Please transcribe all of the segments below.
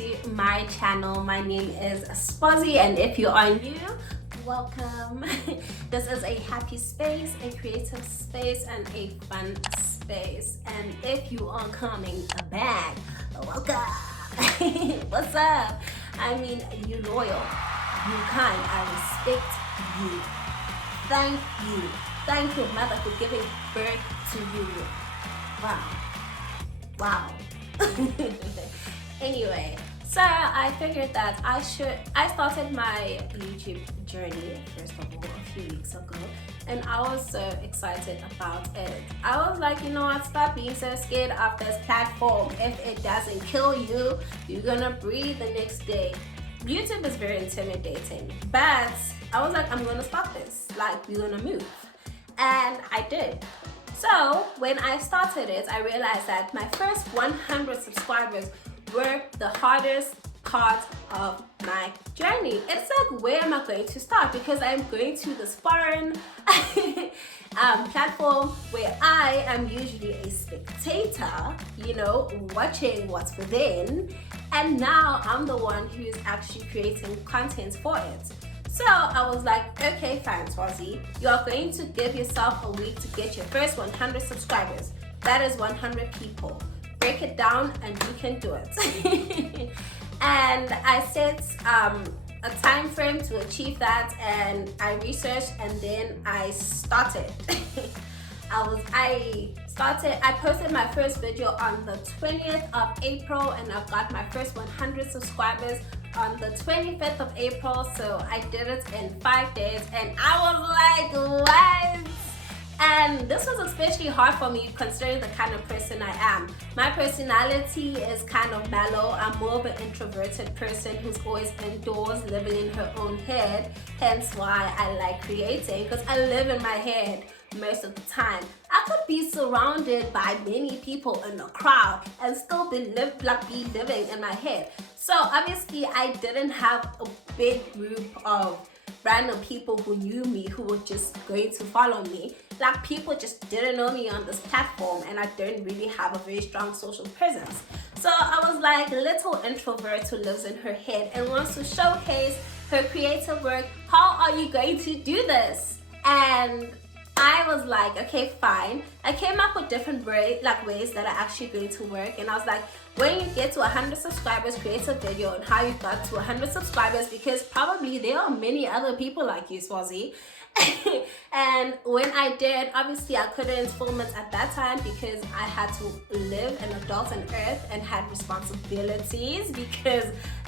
to my channel. My name is Spozzy, and if you are new, welcome. This is a happy space, a creative space, and a fun space. And if you are coming back, welcome. What's up? I mean, you loyal, you kind, I respect you. Thank you, mother, for giving birth to you. Wow. Anyway, so I figured that I started my YouTube journey, first of all, a few weeks ago, and I was so excited about it. I was like, you know what, stop being so scared of this platform. If it doesn't kill you, you're gonna breathe the next day. YouTube is very intimidating, but I was like, I'm gonna stop this, like, we're gonna move. And I did. So when I started it, I realized that my first 100 subscribers were the hardest part of my journey. It's like, where am I going to start? Because I'm going to this foreign platform where I am usually a spectator, you know, watching what's within. And now I'm the one who is actually creating content for it. So I was like, okay, fine, Spozzy, you are going to give yourself a week to get your first 100 subscribers. That is 100 people. Break it down and you can do it. And I set a time frame to achieve that, and I researched, and then I started. I posted my first video on the 20th of April, and I got my first 100 subscribers on the 25th of April. So I did it in 5 days, and I was like, what? And this was especially hard for me considering the kind of person I am. My personality is kind of mellow. I'm more of an introverted person who's always indoors, living in her own head. Hence why I like creating, because I live in my head most of the time. I could be surrounded by many people in a crowd and still be living in my head. So obviously I didn't have a big group of random people who knew me, who were just going to follow me. Like, people just didn't know me on this platform, and I don't really have a very strong social presence. So I was like a little introvert who lives in her head and wants to showcase her creative work. How are you going to do this? And I was like, okay, fine. I came up with different ways that are actually going to work. And I was like, when you get to 100 subscribers, create a video on how you got to 100 subscribers, because probably there are many other people like you, Spozzy. And when I did, obviously I couldn't film it at that time because I had to live an adult on earth and had responsibilities, because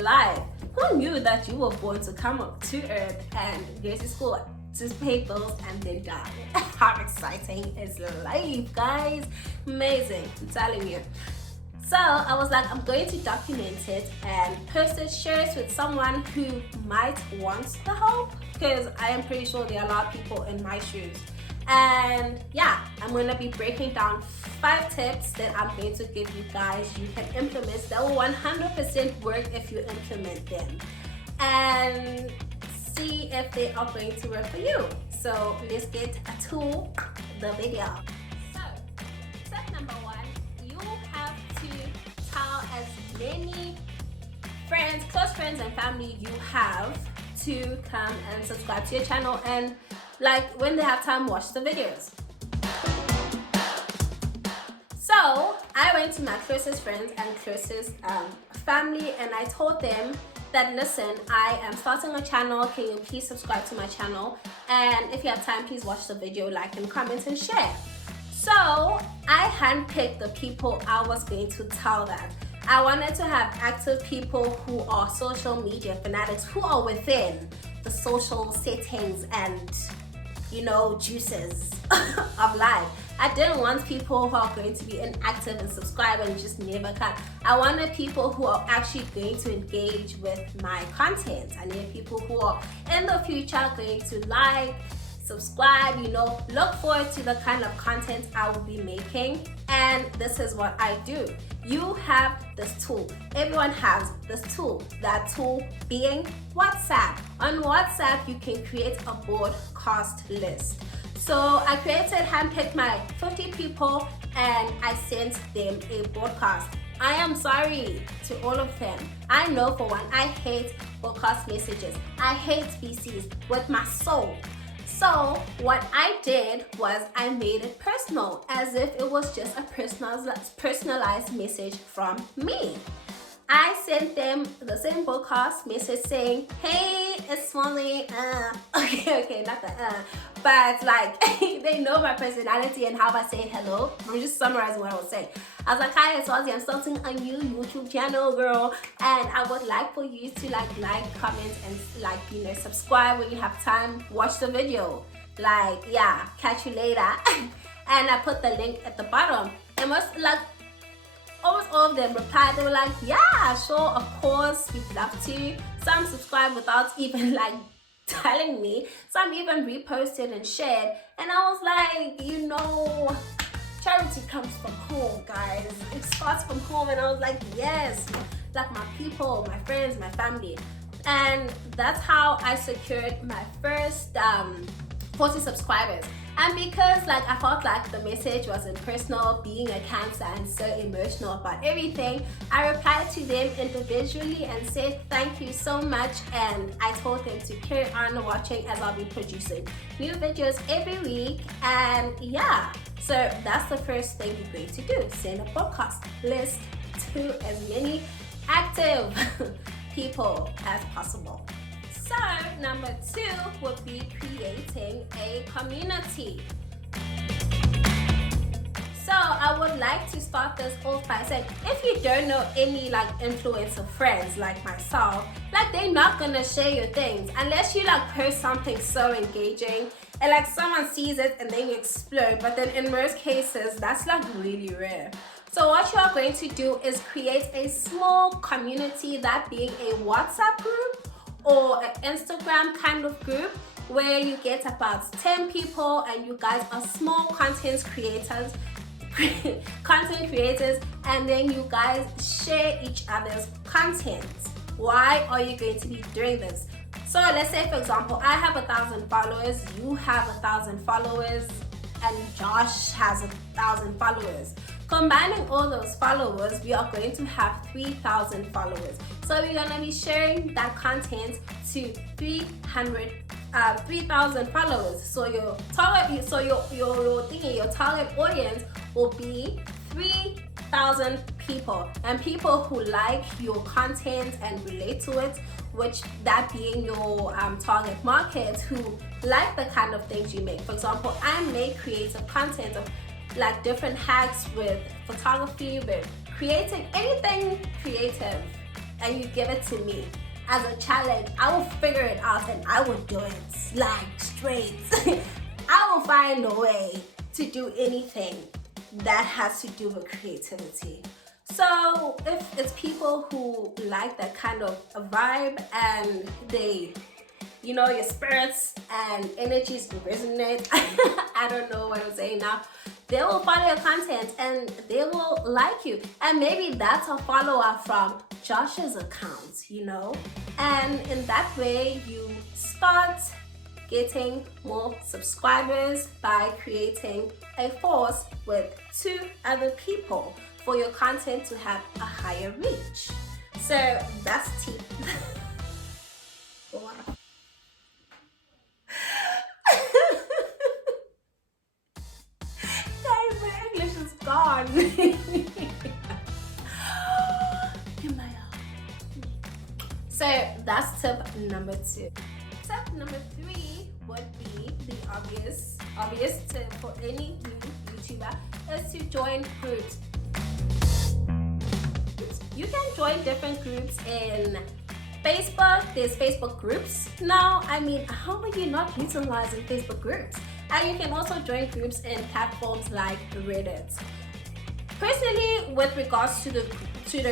life, who knew that you were born to come up to earth and go to school, just pay bills and then die? How exciting is life, guys? Amazing, I'm telling you. So I was like, I'm going to document it and post it, share it with someone who might want the help, because I am pretty sure there are a lot of people in my shoes. And yeah, I'm going to be breaking down 5 tips that I'm going to give you guys you can implement that will 100% work if you implement them, and see if they are going to work for you. So let's get to the video. So step number 1, you have to tell as many friends, close friends and family you have to come and subscribe to your channel, and like, when they have time, watch the videos. So I went to my closest friends and closest family, and I told them that, listen, I am starting a channel, can you please subscribe to my channel, and if you have time, please watch the video, like and comment and share. So I handpicked the people I was going to tell that. I wanted to have active people who are social media fanatics, who are within the social settings and, you know, juices of life. I didn't want people who are going to be inactive and subscribe and just never come. I wanted people who are actually going to engage with my content. I needed people who are in the future going to like, subscribe, you know, look forward to the kind of content I will be making. And this is what I do. You have this tool. Everyone has this tool. That tool being WhatsApp. On WhatsApp, you can create a broadcast list. So I handpicked my 50 people, and I sent them a broadcast. I am sorry to all of them. I know for one, I hate broadcast messages. I hate VCs with my soul. So what I did was I made it personal, as if it was just a personalized message from me. I sent them the same broadcast message saying, hey, it's Smalley, okay, not the but like, they know my personality and how I say hello. I'm just summarizing what I was saying. I was like, hi, it's Ozzy, I'm starting a new YouTube channel, girl, and I would like for you to like, comment, and subscribe when you have time, watch the video. Like, yeah, catch you later. And I put the link at the bottom. And almost all of them replied. They were like, yeah, sure, of course, we'd love to. Some subscribed without even telling me. Some even reposted and shared. And I was like, charity comes from home, guys. It starts from home. And I was like, yes, like my people, my friends, my family. And that's how I secured my first 40 subscribers. And because I felt like the message wasn't personal, being a Cancer and so emotional about everything, I replied to them individually and said thank you so much, and I told them to carry on watching as I'll be producing new videos every week. And yeah, so that's the first thing you're going to do. Send a podcast list to as many active people as possible. So number 2 would be creating a community. So I would like to start this off by saying, if you don't know any influencer friends like myself, they're not gonna share your things unless you post something so engaging and someone sees it and then you explode. But then in most cases, that's really rare. So what you are going to do is create a small community, that being a WhatsApp group or an Instagram kind of group, where you get about 10 people and you guys are small content creators, and then you guys share each other's content. Why are you going to be doing this? So let's say, for example, I have 1,000 followers, you have 1,000 followers, and Josh has 1,000 followers. Combining all those followers, we are going to have 3,000 followers. So we're gonna be sharing that content to 3,000 followers. So your target, your target audience will be 3,000 people, and people who like your content and relate to it, which that being your target market, who like the kind of things you make. For example, I make creative content of different hacks with photography, with creating anything creative, and you give it to me as a challenge. I will figure it out and I will do it straight. I will find a way to do anything that has to do with creativity. So if it's people who like that kind of a vibe and they, your spirits and energies resonate, I don't know what I'm saying now, they will follow your content and they will like you. And maybe that's a follower from Josh's account, and in that way you start getting more subscribers by creating a force with 2 other people for your content to have a higher reach. So that's tip. Wow. Guys, my English is gone. So that's tip number 2. Tip number 3 would be the obvious tip for any new YouTuber, is to join groups. You can join different groups in Facebook. There's Facebook groups now. How are you not utilizing Facebook groups? And you can also join groups in platforms like Reddit. Personally, with regards to the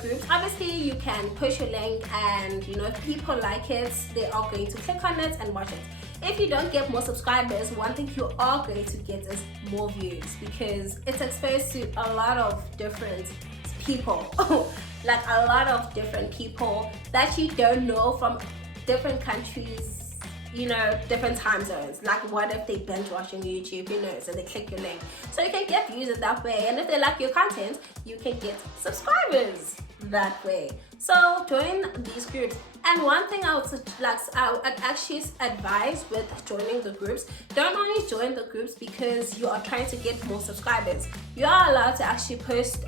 groups, obviously you can push a link, and if people like it, they are going to click on it and watch it. If you don't get more subscribers, one thing you are going to get is more views, because it's exposed to a lot of different people. A lot of different people that you don't know, from different countries, different time zones. Like what if they binge watching YouTube, so they click your link. So you can get views that way, and if they like your content, you can get subscribers that way. So join these groups. And one thing I would actually advise with joining the groups, don't only join the groups because you are trying to get more subscribers. You are allowed to actually post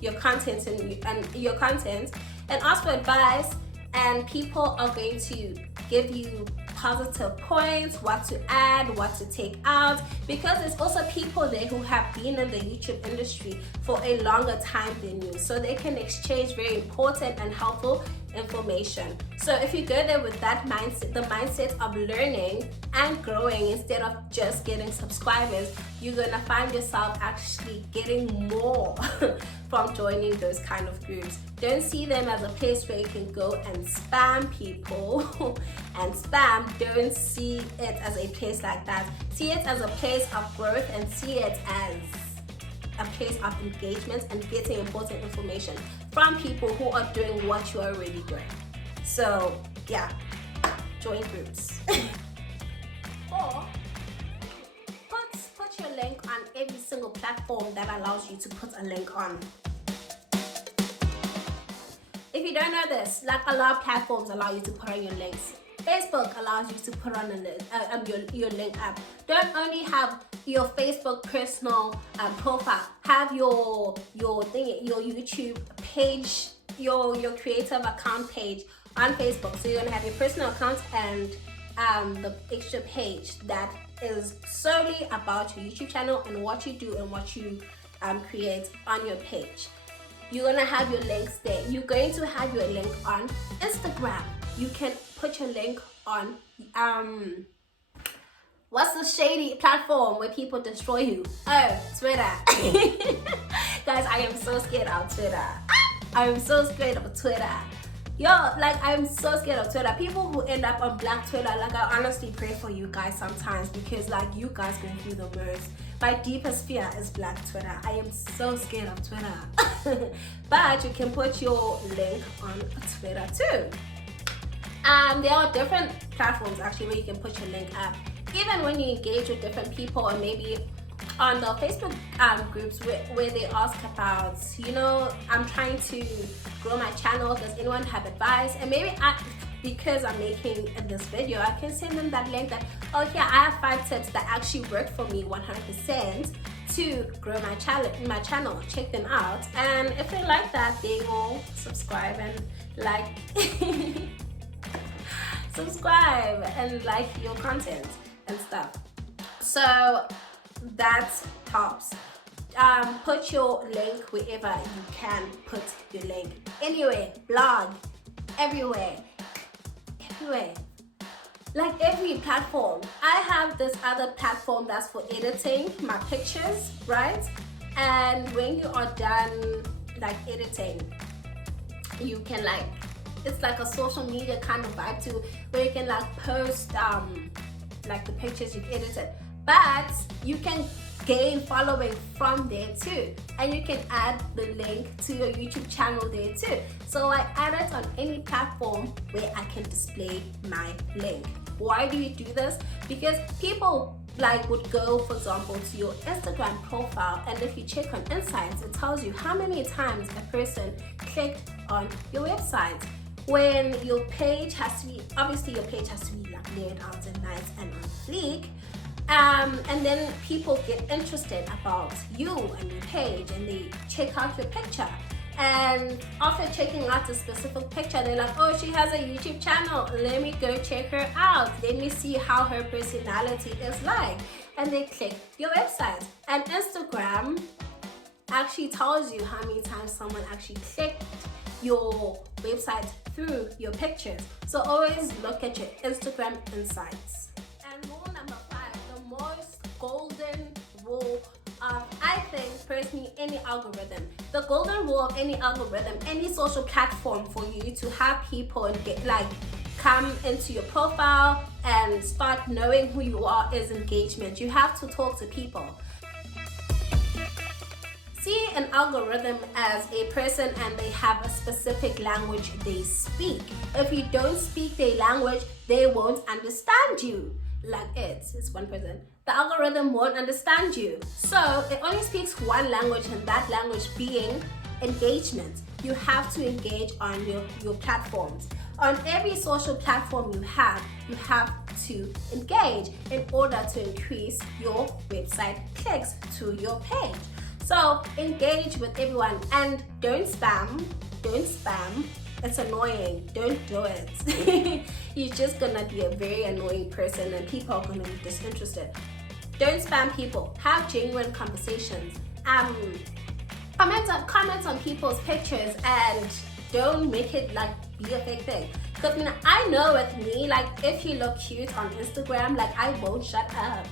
your content and ask for advice, and people are going to give you positive points, what to add, what to take out, because there's also people there who have been in the YouTube industry for a longer time than you, so they can exchange very important and helpful information. So if you go there with that mindset, the mindset of learning and growing instead of just getting subscribers, you're gonna find yourself actually getting more from joining those kind of groups. Don't see them as a place where you can go and spam people and spam. Don't see it as a place like that. See it as a place of growth, and see it as a place of engagement and getting important information from people who are doing what you're already doing. So yeah, join groups. Or put your link on every single platform that allows you to put a link on. If you don't know this, like a lot of platforms allow you to put on your links. Facebook allows you to put on your link app. Don't only have your Facebook personal profile, have your YouTube page, your creative account page on Facebook. So you're gonna have your personal account and the extra page that is solely about your YouTube channel and what you do and what you create on your page. You're gonna have your links there. You're going to have your link on Instagram. You can put your link on what's the shady platform where people destroy you? Oh, Twitter. Guys, I am so scared of Twitter. I am so scared of Twitter. I'm so scared of Twitter. People who end up on black Twitter, I honestly pray for you guys sometimes, because you guys go through the worst. My deepest fear is black Twitter. I am so scared of Twitter. But you can put your link on Twitter too. There are different platforms actually where you can put your link up. Even when you engage with different people, or maybe on the Facebook groups where they ask about, I'm trying to grow my channel, does anyone have advice? And maybe because I'm making this video, I can send them that link that, I have 5 tips that actually work for me 100% to grow my channel. Check them out, and if they like that, they will subscribe and subscribe and like your content and stuff. So that helps. Put your link wherever you can put your link. Anyway, blog, everywhere. Like every platform. I have this other platform that's for editing my pictures, right? And when you are done editing, you can it's like a social media kind of vibe too, where you can post the pictures you've edited, but you can gain following from there too, and you can add the link to your YouTube channel there too. So I add it on any platform where I can display my link. Why do you do this? Because people would go, for example, to your Instagram profile, and if you check on insights, it tells you how many times a person clicked on your website. When your page has to be, obviously your page has to be laid out and nice and on fleek, and then people get interested about you and your page, and they check out your picture, and after checking out a specific picture, they're like, oh, she has a YouTube channel, let me go check her out, let me see how her personality is like, and they click your website. And Instagram actually tells you how many times someone actually clicked your website through your pictures. So always look at your Instagram insights. And rule number 5, the most golden rule of, I think personally, any algorithm. The golden rule of any algorithm, any social platform for you to have people and get come into your profile and start knowing who you are is engagement. You have to talk to people. See, an algorithm as a person and they have a specific language they speak. If you don't speak their language, they won't understand you. Like it's one person. The algorithm won't understand you. So it only speaks one language, and that language being engagement. You have to engage on your platforms. On every social platform you have to engage in order to increase your website clicks to your page. So engage with everyone and don't spam. It's annoying. Don't do it. You're just gonna be a very annoying person and people are gonna be disinterested. Don't spam people. Have genuine conversations. Comment on people's pictures and don't make it like be a fake thing. Because I know with me, like if you look cute on Instagram, like I won't shut up.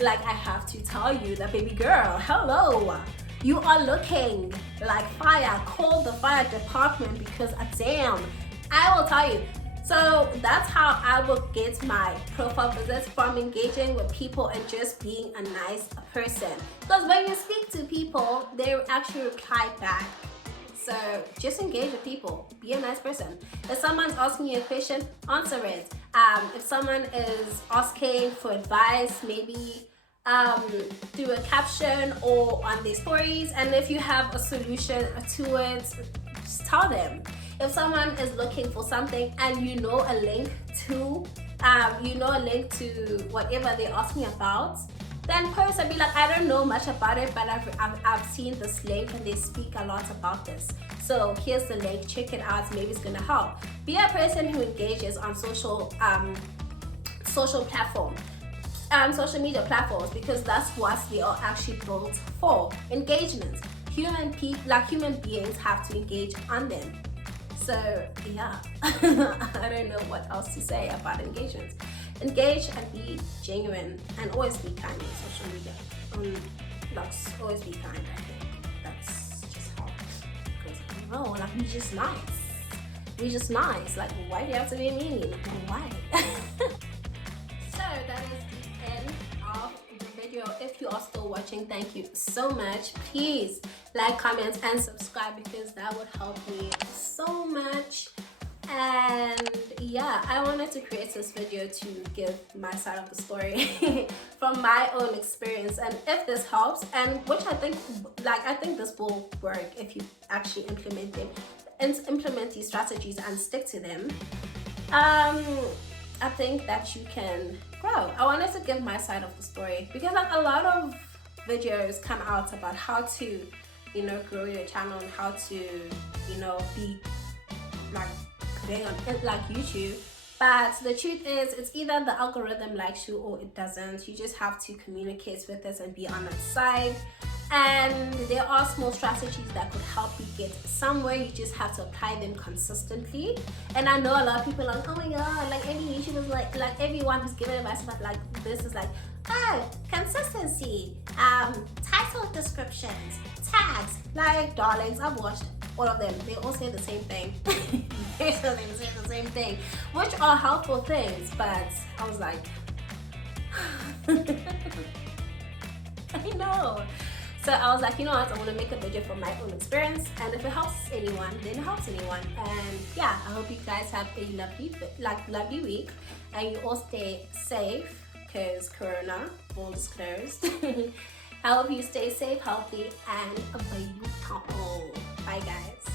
Like I have to tell you that, baby girl, hello. You are looking like fire. Call the fire department because damn, I will tell you. So that's how I will get my profile visits, from engaging with people and just being a nice person. Because when you speak to people, they actually reply back. So just engage with people. Be a nice person. If someone's asking you a question, answer it. If someone is asking for advice, maybe through a caption or on their stories, and if you have a solution to it, just tell them. If someone is looking for something and you know a link to whatever they're asking about, then post and be like, I don't know much about it, but I've seen this link and they speak a lot about this. So here's the link, check it out, maybe it's gonna help. Be a person who engages on social media platforms, because that's what they are actually built for, engagement. Human beings have to engage on them. So yeah, I don't know what else to say about engagement. Engage and be genuine and always be kind on social media. Always be kind, I think. That's just how, because I don't know, like we're just nice. Like why do you have to be mean? Why? So that is the end of the video. If you are still watching, thank you so much. Please like, comment and subscribe because that would help me so much. And yeah, I wanted to create this video to give my side of the story from my own experience, and if this helps, and which I think this will work if you actually implement these strategies and stick to them. I think that you can grow. I wanted to give my side of the story because like a lot of videos come out about how to, grow your channel and how to, be like going on like YouTube. But the truth is, it's either the algorithm likes you or it doesn't. You just have to communicate with us and be on its side. And there are small strategies that could help you get somewhere. You just have to apply them consistently. And I know a lot of people are like, oh my god, like any YouTubers, like everyone who's giving advice about like this is like, oh, consistency, title descriptions, tags. Like darlings, I've watched all of them. They all say the same thing. They say the same thing, which are helpful things. But I was like, I know. So I was like, you know what, I want to make a video from my own experience, and if it helps anyone, then it helps anyone. And yeah, I hope you guys have a lovely week, and you all stay safe because Corona all is closed. I hope you stay safe, healthy, and beautiful. Bye guys.